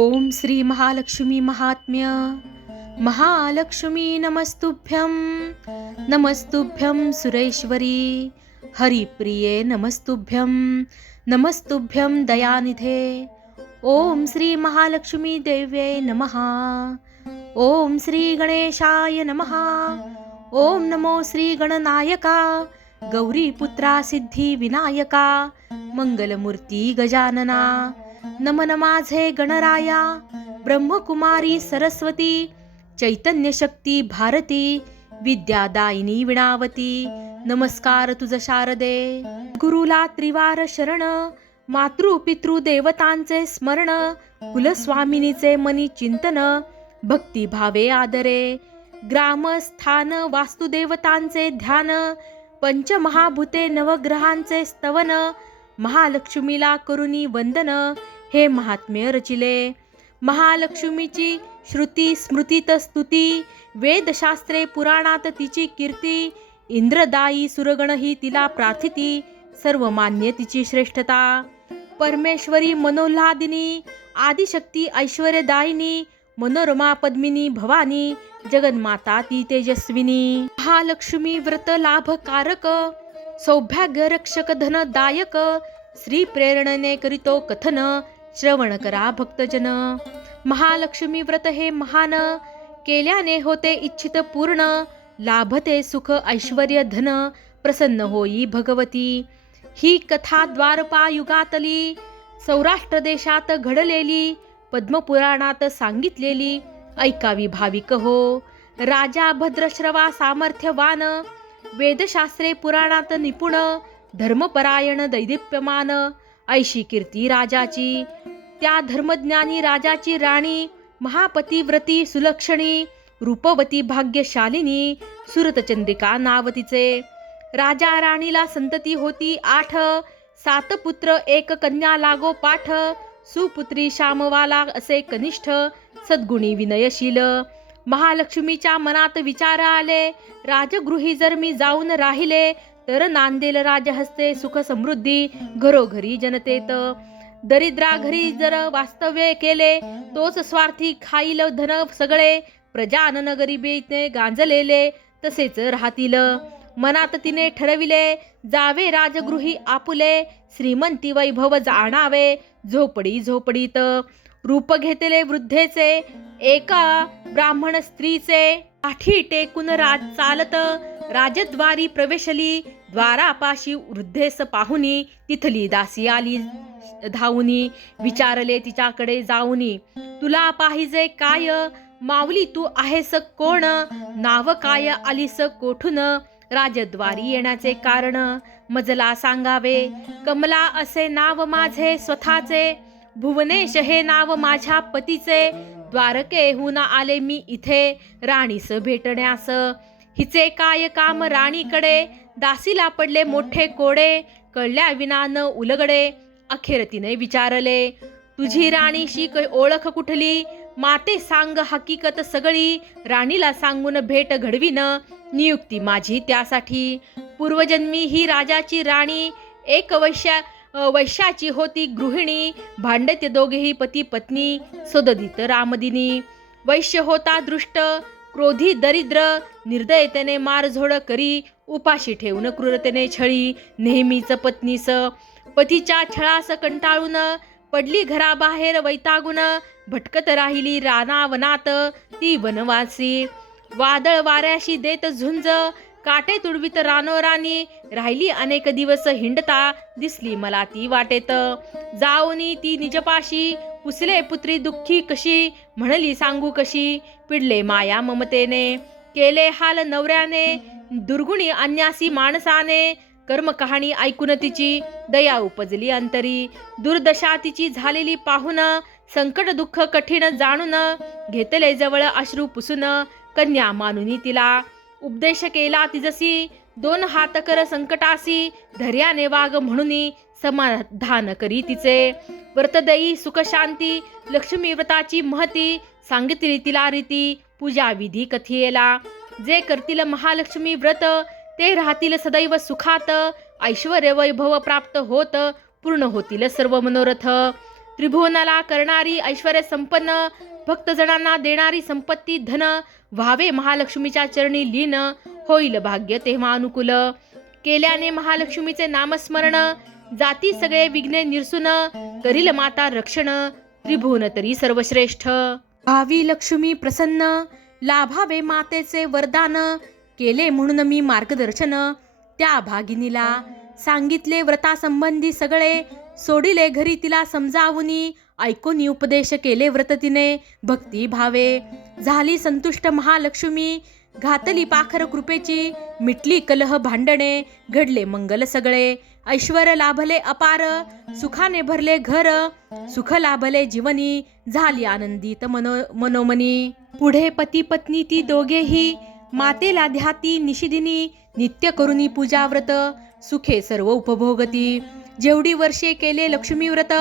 ओम श्री महालक्ष्मी महात्म्य। महालक्ष्मी नमस्तुभ्यं। नमस्तुभ्यं सुरेश्वरी। हरिप्रिये नमस्तुभ्यं। नमस्तुभ्यं दयानिधे। ओम श्री महालक्ष्मी देव्ये नमः। ओम श्री गणेशाय नमः। ओम नमो श्री गणनायका। गौरीपुत्रा सिद्धी विनायका मंगलमूर्ती गजानना। नमन माझे गणराया ब्रह्मकुमारी सरस्वती चैतन्य शक्ती भारती विद्यादायिनी विणावती. नमस्कार तुझ शारदे. गुरुला त्रिवार शरण मातृ पितृ देवतांचे स्मरण कुलस्वामिनीचे मनी चिंतन भक्ती भावे आदरे. ग्रामस्थान वास्तुदेवतांचे ध्यान पंचमहाभूते नवग्रहांचे स्तवन महालक्ष्मीला करुणी वंदन हे महात्म्य रचिले. महालक्ष्मीची श्रुती स्मृतीत स्तुती वेदशास्त्रे पुराणात तिची कीर्ती इंद्रदायी सुरगण ही तिला प्रार्थिती सर्वमान्य तिची श्रेष्ठता. परमेश्वरी मनोल्हादिनी आदिशक्ती ऐश्वर्यदायिनी मनोरमा पद्मिनी भवानी जगन्माता ती तेजस्विनी. महालक्ष्मी व्रत लाभकारक सौभाग्य रक्षक धनदायक श्री प्रेरणने करितो कथन श्रवण करा भक्तजन. महालक्ष्मी व्रत हे महान. केल्याने होते इच्छित पूर्ण. लाभते सुख ऐश्वर धन. प्रसन्न होई भगवती. ही कथा द्वारपा युगातली सौराष्ट्र देशात घडलेली पद्मपुराणात सांगितलेली. ऐकावी भाविक हो. राजा भद्रश्रवा सामर्थ्यवान. वेदशास्त्रे पुराणात निपुण. धर्मपरायण दैदिप्यमान. ऐशी कीर्ती राजाची. त्या धर्मज्ञानी राजाची राणी महापतिव्रती सुलक्षणी रूपवती भाग्यशालिनी सुरतचंद्रिका नाव तिचे राजा राणीला संतती होती आठ सात पुत्र एक कन्या लागो पाठ सुपुत्री श्यामवाला असे कनिष्ठ सद्गुणी विनयशील. महालक्ष्मीच्या मनात विचार आले राजगृही जर मी जाऊन राहिले तर नांदेल राजहस्ते सुख समृद्धी घरोघरी जनतेत. दरिद्रा घरी जर वास्तव्य केले तोच स्वार्थी खाईल धन सगळे. प्रजानन गरिबीने गांजलेले तसेच राहतील. मनात तिने ठरविले जावे राजगृही आपुले. श्रीमंती वैभव जाणावे झोपडी झोपडीत. रूप घेतले वृद्धेचे एका ब्राह्मण स्त्रीचे. आठी टेकून राज चालत राजद्वारी प्रवेशली. द्वारापाशी वृद्धेस पाहुनी तिथली दासी आली धावुनी विचारले तिच्याकडे जाऊनी तुला पाहिजे काय? माऊली तू आहेस कोण? नाव काय? आलीस कोठून? राजद्वारी येण्याचे कारण? मजला सांगावे कमला असे नाव माझे स्वतःचे भुवनेश हे नाव माझ्या पतीचे द्वारकेहून आले मी इथे राणीस भेटण्यास हिचे काय काम राणीकडे? दासीला पडले मोठे कोडे. कळल्या विना न उलगडे. अखेर तिने विचारले तुझी राणीशी ओळख कुठली? माते सांग हकीकत सगळी. राणीला सांगून भेट घडवीन. नियुक्ती माझी त्यासाठी. पूर्वजन्मी ही राजाची राणी. एक वैश्या वैश्याची होती गृहिणी. भांडते दोघेही पती पत्नी सददित रामदिनी. वैश्य होता दृष्ट. क्रोधी दरिद्र निर्दयतेने मारझोड करी उपाशी ठेवून क्रूरतेने छळी. नेहमीच पत्नीस पतीच्या छळास कंटाळून पडली घराबाहेर वैतागून भटकत राहिली रानावनात ती वनवासी. वादळ वाऱ्याशी देत झुंज काटे तुडवीत रानोरानी राहिली अनेक दिवस हिंडता दिसली मला ती वाटेत. जाऊनी ती निजपाशी पुसले पुत्री दुःखी कशी? म्हणली सांगू कशी? पिडले माया ममतेने. केले हाल नवऱ्याने. दुर्गुणी अन्यासी माणसाने. कर्म कहाणी ऐकून तिची दया उपजली अंतरी. दुर्दशा तिची झालेली पाहून संकट दुःख कठीण जाणून घेतले जवळ अश्रू पुसून कन्या मानुनी तिला. उपदेश केला तिजसी. दोन हात कर संकटासी. धैर्याने वाघ म्हणून. समाधान करी तिचे. व्रतदयी सुखशांती लक्ष्मी व्रताची महती सांगितली तिला रीती पूजा विधी कथियेला जे करतील महालक्ष्मी व्रत ते राहतील सदैव सुखात ऐश्वर वैभव प्राप्त होत पूर्ण होतील सर्व मनोरथ. त्रिभुवनाला करणारी ऐश्वर संपन्न भक्तजनांना देणारी संपत्ती धन व्हावे महालक्ष्मीच्या चरणी लीन होईल भाग्य तेव्हा अनुकूल. केल्याने महालक्ष्मीचे नामस्मरण जाती सगळे विघ्ने निरसून करील माता रक्षण त्रिभुवन तरी सर्वश्रेष्ठ. भावी लक्ष्मी प्रसन्न लाभावे मातेचे वरदान केले म्हणून मी मार्गदर्शन. त्या भागिनीला सांगितले व्रतासंबंधी सगळे सोडिले घरी तिला समजावून ऐकून उपदेश केले व्रत तिने भक्ती भावे. झाली संतुष्ट महालक्ष्मी घातली पाखर कृपेची मिटली कलह भांडणे घडले मंगल सगळे. ऐश्वर लाभले अपार सुखाने भरले घर सुख लाभले जीवनी झाली आनंदित मनो मनोमनी. पुढे पती पत्नी ती दोघेही मातेला ध्याती निशिदिनी नित्य करुनी पूजा व्रत सुखे सर्व उपभोगती. जेवढी वर्षे केले लक्ष्मी व्रत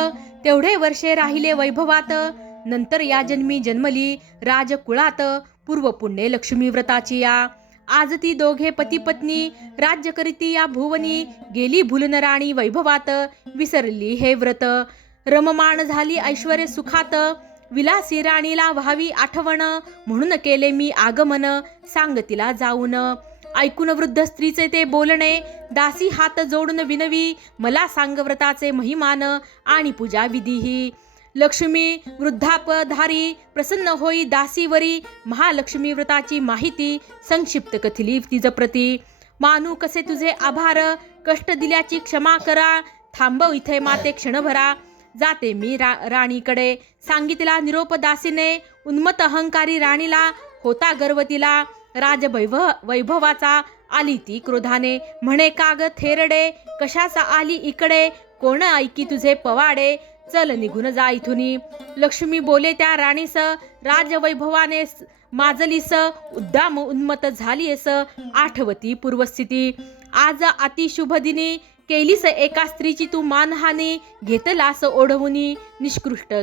तेवढे वर्षे राहिले वैभवात. नंतर या जन्मी जन्मली राजकुळात पूर्व पुण्य लक्ष्मी व्रताची या. आज ती दोघे पती पत्नी राज्य करीती या भुवनी गेली भुलन राणी वैभवात विसरली हे व्रत. रममाण झाली ऐश्वर सुखात विलासी राणीला व्हावी आठवण म्हणून केले मी आगमन सांग तिला जाऊन. ऐकून वृद्ध स्त्रीचे ते बोलणे दासी हात जोडून विनवी मला सांग व्रताचे महिमान आणि पूजा विधीही. लक्ष्मी वृद्धापधारी प्रसन्न होई दासीवरी महालक्ष्मी व्रताची माहिती संक्षिप्त कथिली तिजप्रती मानू कसे तुझे आभार? कष्ट दिल्याची क्षमा करा. थांबव इथे माते क्षणभरा. जाते मी रा राणीकडे. सांगितला निरोप दासीने. उन्मत अहंकारी राणीला होता गर्वतीला राजवैभ वैभवाचा आली ती क्रोधाने. म्हणे काग थेरडे? कशाचा आली इकडे? कोण ऐकी तुझे पवाडे? चल निघून जा इथून. लक्ष्मी बोले त्या राणीस राजवैभवाने माजलीस उद्दाम उन्मत झालीस आठवती पूर्वस्थिती. आज अतिशुभ दिनी केलीस एका स्त्रीची तू मानहानी घेतलास ओढवुनी निष्कृष्ट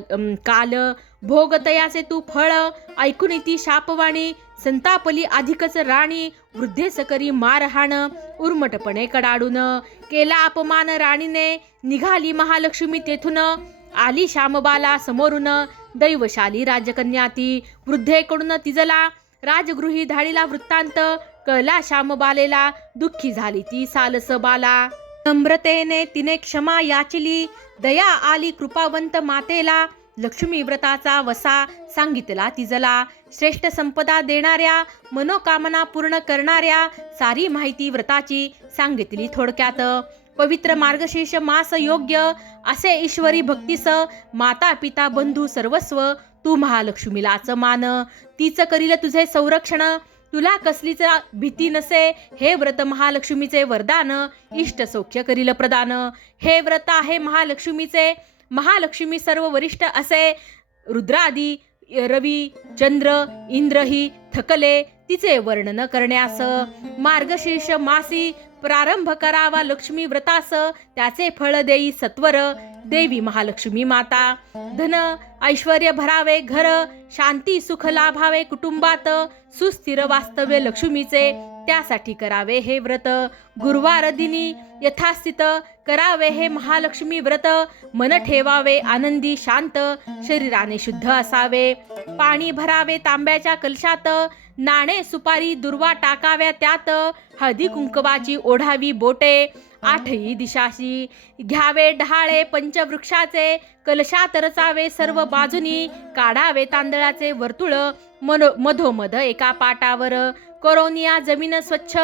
काल. भोगतयाचे तू फळ ऐकून ती शापवाणी संतापली अधिकच राणी वृद्धे सकरी मारहाण उर्मटपणे कडाडून. केला अपमान राणीने निघाली महालक्ष्मी तेथून. आली श्यामबाला समोरून दैवशाली राजकन्या ती वृद्धेकडून तिजला. राजगृही धाडीला वृत्तांत कळला श्यामबालेला दुःखी झाली ती सालस बाला नम्रतेने तिने क्षमा याचिली दया आली कृपावंत मातेला. लक्ष्मी व्रताचा वसा सांगितला तिजला. श्रेष्ठ संपदा देणाऱ्या मनोकामना पूर्ण करणाऱ्या सारी माहिती व्रताची सांगितली थोडक्यात. पवित्र मार्गशीर्ष मास योग्य असे ईश्वरी भक्तीस माता पिता बंधू सर्वस्व तू महालक्ष्मीलाच मान. तीच करील तुझे संरक्षण तुला कसलीच भीती नसे हे व्रत महालक्ष्मीचे वरदान इष्ट सौख्य करील प्रदान. हे व्रत आहे महालक्ष्मीचे महालक्ष्मी सर्व वरिष्ठ असे रुद्रादी रवी चंद्र इंद्रही थकले तिचे वर्णन करण्यास मार्गशीर्ष मासी प्रारंभ करावा लक्ष्मी व्रतास त्याचे फळ देई सत्वर देवी महालक्ष्मी माता. धन ऐश्वर भरावे घर शांती सुख लाभावे कुटुंबात सुस्थिर वास्तव्य लक्ष्मीचे त्यासाठी करावे हे व्रत. गुरुवार दिनी यथास्थित करावे हे महालक्ष्मी व्रत. मन ठेवावे आनंदी शांत शरीराने शुद्ध असावे. पाणी भरावे तांब्याच्या कलशात नाणे सुपारी दुर्वा टाकाव्या त्यात हळदी कुंकवाची ओढावी बोटे आठही दिशाशी. घ्यावे ढाळे पंचवृक्षाचे कलशात रचावे सर्व बाजूनी काढावे तांदळाचे वर्तुळ मनो मधोमध एका पाटावर. करोनिया जमीन स्वच्छ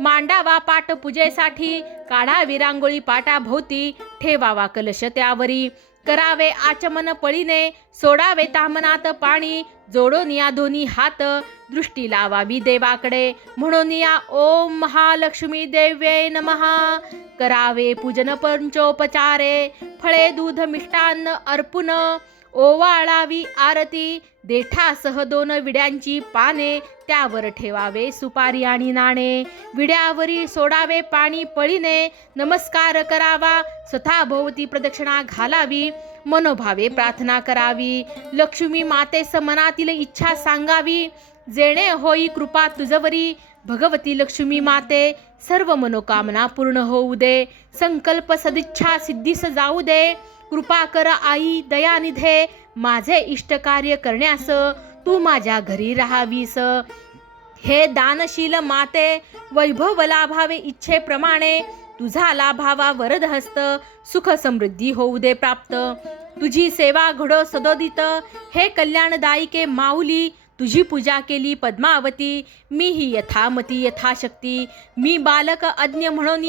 मांडावा पाट पूजेसाठी काढावी रांगोळी पाटाभोवती ठेवावा कलश त्यावरी. करावे आचमन पळीने सोडावे तामनात पाणी. जोडून या दोन्ही हात दृष्टी लावावी देवाकडे. म्हणून या ओम महालक्ष्मी देव्ये नमहा करावे पूजन पंचोपचारे. फळे दूध मिष्टान्न अर्पुन ओवाळावी आरती. देठासह दोन विड्यांची पाने त्यावर ठेवावे सुपारी आणि नाणे. विड्यावरी सोडावे पाणी पळीने नमस्कार करावा स्वतःभोवती प्रदक्षिणा घालावी मनोभावे प्रार्थना करावी. लक्ष्मी मातेस मनातील इच्छा सांगावी जेणे होई कृपा तुझवरी. भगवती लक्ष्मी माते सर्व मनोकामना पूर्ण होऊ दे. संकल्प सदिच्छा सिद्धीस जाऊ दे. कृपा कर आई दयानिधे माझे इष्ट कार्य करण्यास तू माझ्या घरी राहावीस. हे दानशील माते वैभव लाभावे इच्छेप्रमाणे तुझा लाभावा वरद हस्त सुख समृद्धी होऊ दे प्राप्त. तुझी सेवा घडो सदोदित हे कल्याणदायिके माऊली तुझी पूजा केली पद्मावती मी ही यथामती यथाशक्ती. मी बालक अज्ञ म्हणून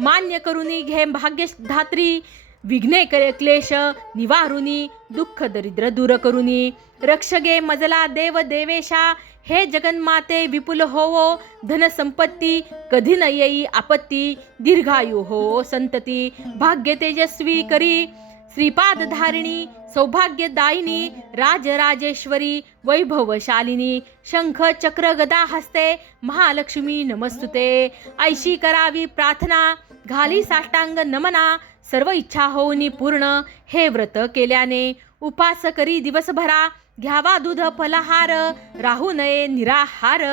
मान्य करुनी घे भाग्य धात्री विघ्ने क्लेश निवारुनी दुःख दरिद्र दूर करुनी. रक्षगे मजला देव देवेशा हे जगन्माते विपुल होवो. धनसंपत्ती कधी न येई आपत्ती दीर्घायु हो संतती. भाग्य तेजस्वी करी. श्रीपाद धारिणी सौभाग्यदायिनी राजराजेश्वरी वैभवशालिनी शंख चक्र गदा हस्ते महालक्ष्मी नमस्तुते। ऐशी करावी प्रार्थना घाली साष्टांग नमना सर्व इच्छा होऊनी पूर्ण हे व्रत केल्याने उपास करी दिवसभरा घ्यावा दूध फलहार राहू नये निराहार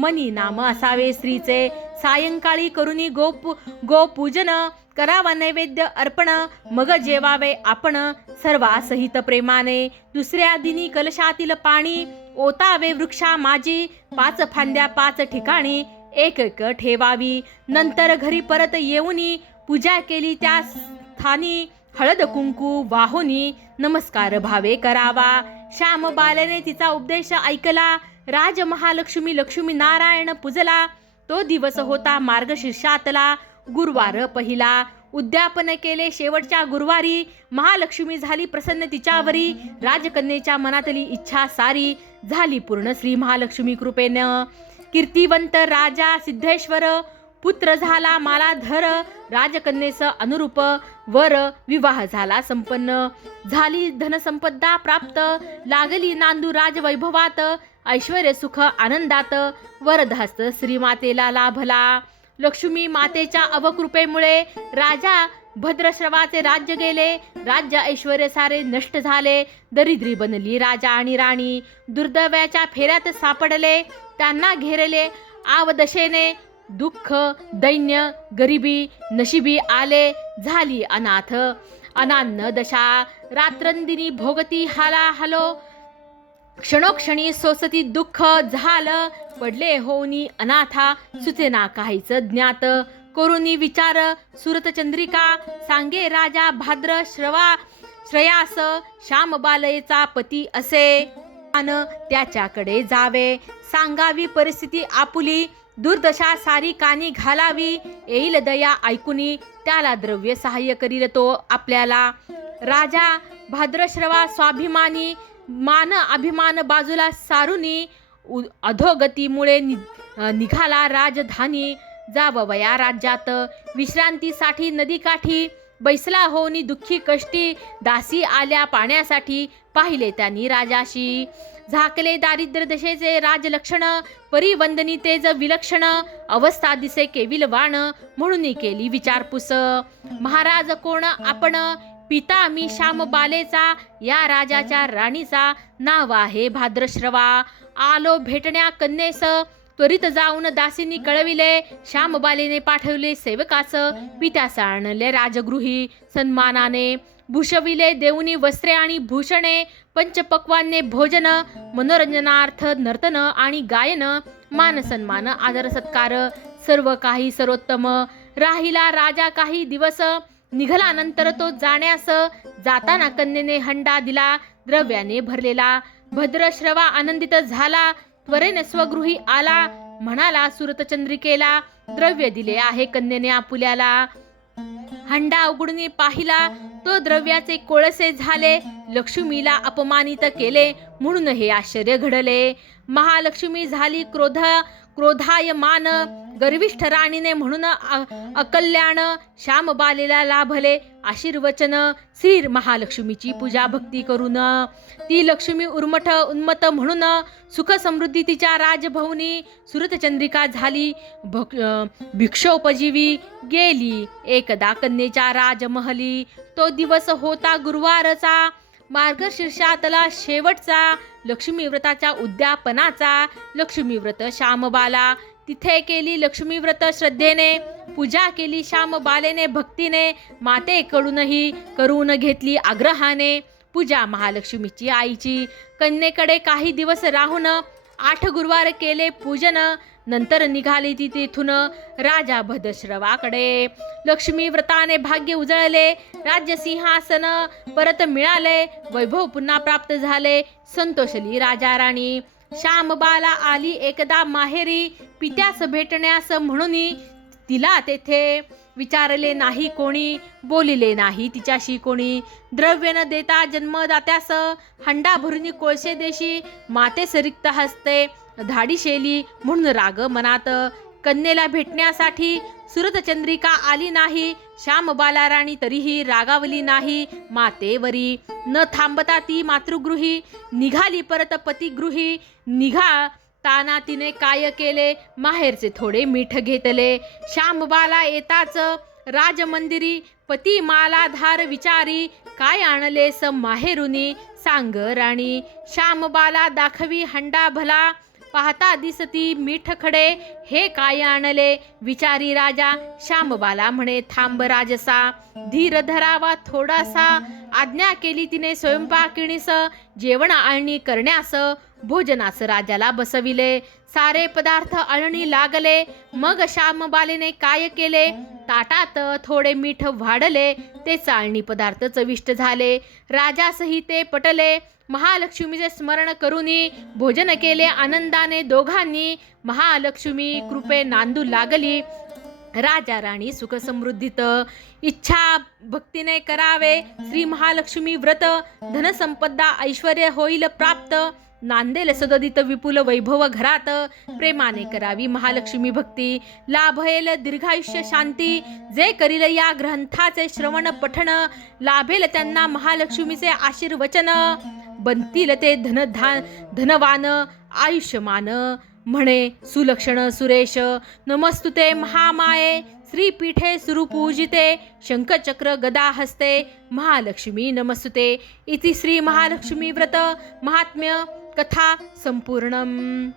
मनी नाम असावे स्त्रीचे सायंकाळी करुनी गोप गोपूजन करावा नैवेद्य अर्पण मग जेवावे आपण सर्वासहित प्रेमाने. दुसऱ्या दिनी कलशातील पाणी ओतावे वृक्षा माझी पाच फांद्या पाच ठिकाणी एक एक ठेवावी. नंतर घरी परत येऊनी पूजा केली त्या स्थानी. हळद कुंकू वाहुनी नमस्कार भावे करावा. श्याम बाल्याने तिचा उपदेश ऐकला. राजमहालक्ष्मी लक्ष्मी नारायण पूजला. तो दिवस होता मार्गशीर्षातला. गुरुवार पहिला. उद्यापन केले शेवटच्या गुरुवारी. महालक्ष्मी झाली प्रसन्न तिच्यावरी. राजकन्येच्या मनातली इच्छा सारी. झाली पूर्ण श्री महालक्ष्मी कृपेनं. कीर्तिवंत राजा सिद्धेश्वर. पुत्र झाला मालाधर राजकन्येस अनुरूप वर विवाह झाला संपन्न. झाली धनसंपदा प्राप्त. लागली नांदू राजवैभवात. ऐश्वर सुख आनंदात. वरदहस्त श्रीमातेला लाभला. लक्ष्मी मातेच्या अवकृपेमुळे राजा भद्रश्रवाचे राज्य गेले. राज्य ऐश्वर सारे नष्ट झाले. दरिद्री बनली राजा आणि राणी. दुर्दैवाच्या फेऱ्यात सापडले. त्यांना घेरले आवदशेने. दुःख दैन्य गरिबी नशिबी आले. झाली अनाथ. अनान्न दशा रात्रंदिनी भोगती हाला हलो क्षणोक्षणी सोसती दुःख झालं. पडले होनी अनाथा. सुचेना काहीच ज्ञात. करुनी विचार सुरतचंद्रिका सांगे राजा भाद्र श्रवा श्रेयास श्याम बालयचा पती असे. अन त्याच्याकडे जावे. सांगावी परिस्थिती आपुली. दुर्दशा सारी कानी घालावी. येईल दया ऐकुनी. त्याला द्रव्य सहाय्य करील तो आपल्याला. राजा भाद्रश्रवा स्वाभिमानी. मान अभिमान बाजूला सारुनी अधोगतीमुळे नि निघाला राजधानी. जावया राज्यात विश्रांतीसाठी नदीकाठी बैसला होनी दुःखी कष्टी दासी आल्या पाण्यासाठी पाहिले त्यांनी राजाशी. झाकले दारिद्र्य दशेचे राजलक्षण परिवंदनी तेज विलक्षण अवस्था दिसे केविल वाण म्हणून केली विचारपूस. महाराज कोण? आपण पिता मी श्यामबालेचा या राजाच्या राणीचा नाव आहे भाद्रश्रवा. आलो भेटण्या कन्येस त्वरित जाऊन दासींनी कळविले श्यामबालेने पाठवले सेवकास. पित्यास आणले राजगृही सन्मानाने भूषविले देऊनी वस्त्रे आणि भूषणे पंचपक्वाने भोजन मनोरंजनार्थ नर्तन आणि गायन मान सन्मान आदर सत्कार सर्व काही सर्वोत्तम. राहिला राजा काही दिवस निघाल्यानंतर तो जाण्यास जाताना कन्येने हंडा दिला द्रव्याने भरलेला. भद्रश्रवा आनंदित झाला. त्वरेने स्वगृही आला. म्हणाला सुरतचंद्रिकेला द्रव्य दिले आहे कन्येने आपुल्याला. हंडा उघडून पाहिला. तो द्रव्याचे कोळसे झाले. लक्ष्मीला अपमानित केले म्हणून हे आश्चर्य घडले. महालक्ष्मी झाली क्रोध क्रोधायमान. गर्विष्ठ राणीने म्हणून अकल्याण श्यामबालेला लाभले आशीर्वचन. श्री महालक्ष्मीची पूजा भक्ती करून. ती लक्ष्मी उर्मठ उन्मत म्हणून सुख समृद्धी तिच्या राजभवनी सुरतचंद्रिका झाली. भक भिक्षोपजीवी गेली. एकदा कन्येच्या राजमहली तो दिवस होता गुरुवारचा. मार्गशीर्षातला शेवटचा लक्ष्मीव्रताच्या उद्यापनाचा लक्ष्मी व्रत श्यामबाला. तिथे केली लक्ष्मी व्रत श्रद्धेने पूजा केली श्यामबालेने भक्तीने मातेकडूनही करून घेतली आग्रहाने. पूजा महालक्ष्मीची आईची. कन्येकडे काही दिवस राहून आठ गुरुवार केले पूजन. नंतर निघाली ती तिथून राजा भदश्रवाकडे लक्ष्मी व्रताने भाग्य उजळले राज्य सिंहासन परत मिळाले वैभव पुन्हा प्राप्त झाले संतोषली राजा राणी. श्यामबाला आली एकदा माहेरी पित्यास भेटण्यास म्हणून तिला तेथे. विचारले नाही कोणी बोलिले नाही तिच्याशी कोणी. द्रव्य न देता जन्मदात्यास हंडा भरुनी कोळशे देशी मातेस रिक्त हसते. धाडी शैली म्हणून राग मनात. कन्येला भेटण्यासाठी सुरतचंद्रिका आली नाही. श्यामबाला राणी तरीही रागावली नाही. मातेवरी न थांबता ती मातृगृही. निघाली परत पतिगृही. निघा ताना तिने काय केले? माहेरचे थोडे मीठ घेतले. श्यामबाला येताच राजमंदिरी. पती मालाधार विचारी. काय आणले स माहेरुनी? सांग राणी. श्यामबाला दाखवी हंडा भला. पाहता दिसती मीठ खडे हे काय आणले? विचारी राजा. श्यामबाला म्हणे थांब राजसा. धीर धरावा थोडासा. आज्ञा केली तिने स्वयंपाकिणीस. जेवण आळणी करण्यास. भोजनास राजाला बसविले. सारे पदार्थ अळणी लागले. मग श्यामबालेने काय केले? ताटात थोडे मीठ वाढले. ते चाळणी पदार्थ चविष्ट झाले. राजासही ते पटले. महालक्ष्मीचे स्मरण करूनी भोजन केले आनंदाने दोघांनी महालक्ष्मी कृपे नांदू लागली. राजा राणी सुखसमृद्धीत इच्छा भक्तीने करावे. श्री महालक्ष्मी व्रत धनसंपदा ऐश्वर होईल प्राप्त. नांदेल सददित विपुल वैभव घरात. प्रेमाने करावी महालक्ष्मी भक्ती. लाभेल दीर्घायुष्य शांती. जे करील या ग्रंथाचे श्रवण पठण. लाभेल त्यांना महालक्ष्मीचे आशीर्वचन. बनतील ते धनधा धनवान आयुष्यमान. म्हणे सुलक्षण सुरेश नमस्तुते महामाये. श्रीपीठे सुरुपूजिते. शंखचक्र गदा हस्ते महालक्ष्मी नमस्तुते इति श्री महालक्ष्मी व्रत. महात्म्य कथा संपूर्णम्.